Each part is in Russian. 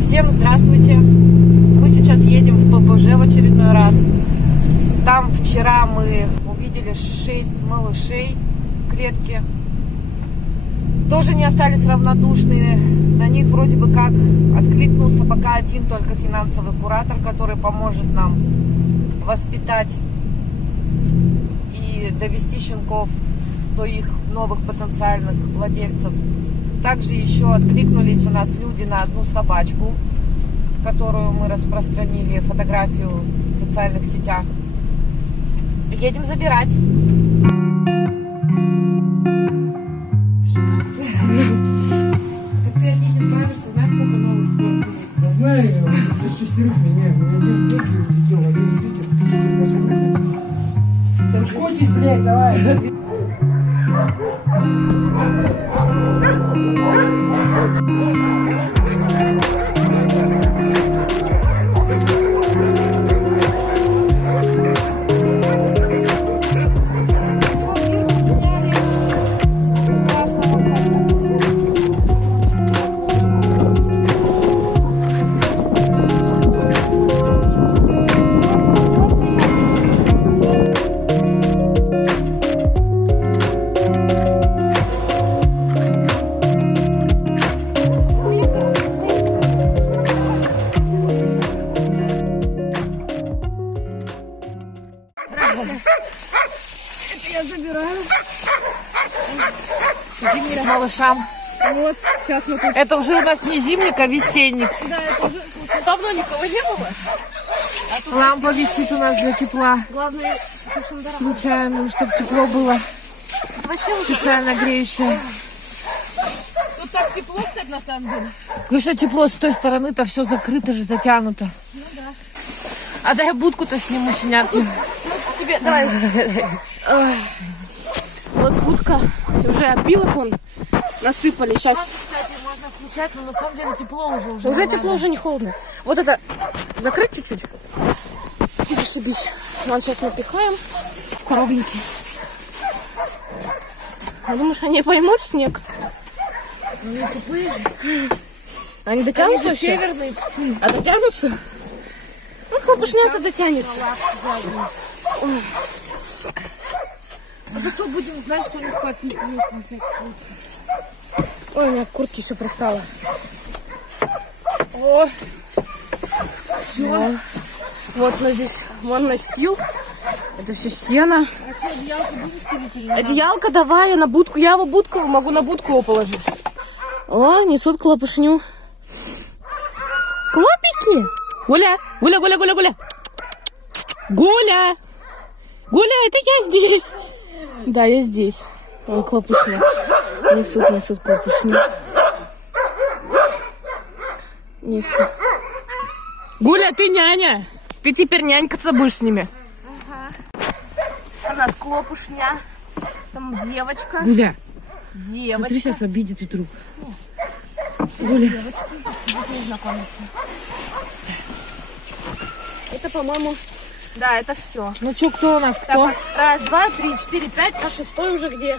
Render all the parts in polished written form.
Всем здравствуйте! Мы сейчас едем в ППЖ в очередной раз. Там вчера мы увидели 6 малышей в клетке. Тоже не остались равнодушны. На них вроде бы как откликнулся пока один только финансовый куратор, который поможет нам воспитать и довести щенков до их новых потенциальных владельцев. Также еще откликнулись у нас люди на одну собачку, которую мы распространили фотографию в социальных сетях. Едем забирать. Так ты от них избавишься, знаешь, сколько новых скоро будет? Я знаю, из 6 меня один улетел, один из Питера, ты теперь нас убрали. Успокойтесь, блядь, давай. Это я забираю. Зимник малышам. Вот, сейчас мы тут. Это уже у нас не зимник, а весенник. Да, это уже давно никого не было. А тут Лампа висит у нас для тепла. главное, Шандарах. Включаем, чтобы тепло было. Вообще уже Специально греющее. тут так тепло, кстати, на самом деле. Конечно, тепло с той стороны-то все закрыто же, затянуто. Ну да. А дай будку-то сниму, щенятку. Ну тебе, давай. Вот будка. Уже опилок вон насыпали. Сейчас. Кстати, можно включать, но на самом деле тепло уже. Уже тепло, уже не холодно. Вот это закрыть чуть-чуть. И зашибись. Ладно, сейчас напихаем в коровники. А думаешь, они поймут снег? Они тупые же. Они дотянутся Они же вообще? северные псы. А дотянутся? Ну, хлопушня-то дотянется. Ой. А зато будем знать, что у них попить есть на всякий случай. Ой, у меня в куртке все пристало. О, все. Вот у нас здесь вон настил. Это все сено. А что, одеялко будешь стелить или не надо? Одеялко давай, я на будку. Я его будку могу на будку его положить. О, несут клопушню. Клопики. Гуля, Гуля, Гуля, Гуля, Гуля. Гуля. Гуля, это я здесь. Да, я здесь. Вон клопушня. Несут клопушню. Несут. Гуля, ты няня. Ты теперь нянькаться будешь с ними. У нас клопушня. Там девочка. Гуля, Девочка. смотри, сейчас обидит вдруг. Гуля. Вот не знакомиться. Это, по-моему, да, это все. Ну что, кто у нас, кто? Так, раз, два, три, четыре, пять, а шестой уже где?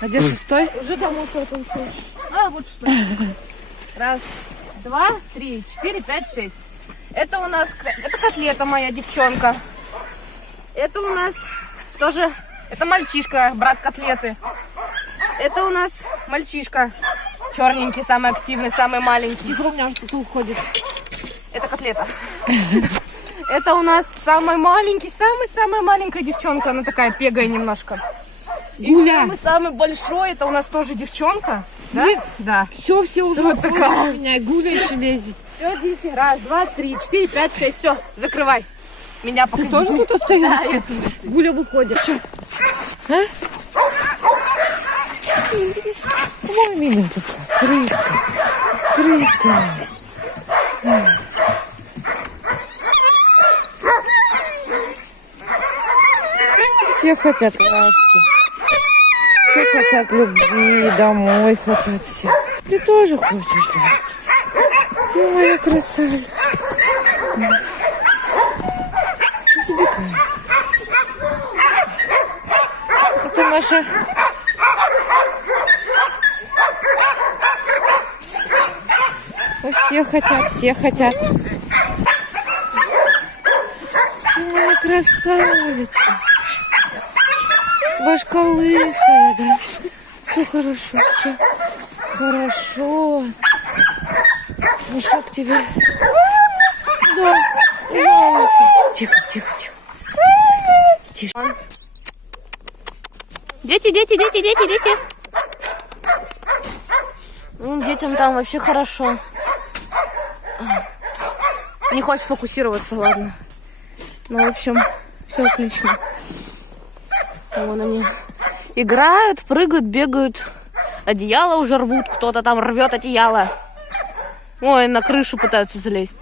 А где шестой? Уже домой кто-то ушел. А, вот что. Раз, два, три, четыре, пять, шесть. Это у нас, это Котлета моя девчонка. Это у нас тоже, это мальчишка, брат Котлеты. Это у нас мальчишка. Черненький, самый активный, самый маленький. Тихо, у меня уже кто-то уходит. Это Котлета. Это у нас самый маленький, самая маленькая девчонка. Она такая пегая немножко. И Гуля. самый большой, это у нас тоже девчонка. Да? Да. Все уже Вот такая. меня. Гуля еще лезет. Все, дети. Раз, два, три, четыре, пять, шесть. Все, закрывай. Меня пока. Ты тоже тут остаешься? Да, я с ними. Гуля выходит. Что? А? Ой, меня тут крыска. Все хотят ласки. Все хотят любви, домой хотят все. Ты тоже хочешь, да? Ты моя красавица. Иди-ка. Это наша... Все хотят, все хотят. Ой, красавица. Башка лысая, да? Все хорошо, все хорошо. Ну что к тебе? Да, жалко. Тихо, тихо, тихо. Тише. Дети, дети, дети, дети, дети. Ну, детям там вообще хорошо. Не хочешь фокусироваться, ладно. Ну, в общем, все отлично. Вон они играют, прыгают, бегают. Одеяло уже рвут, кто-то там рвет одеяло. Ой, на крышу пытаются залезть.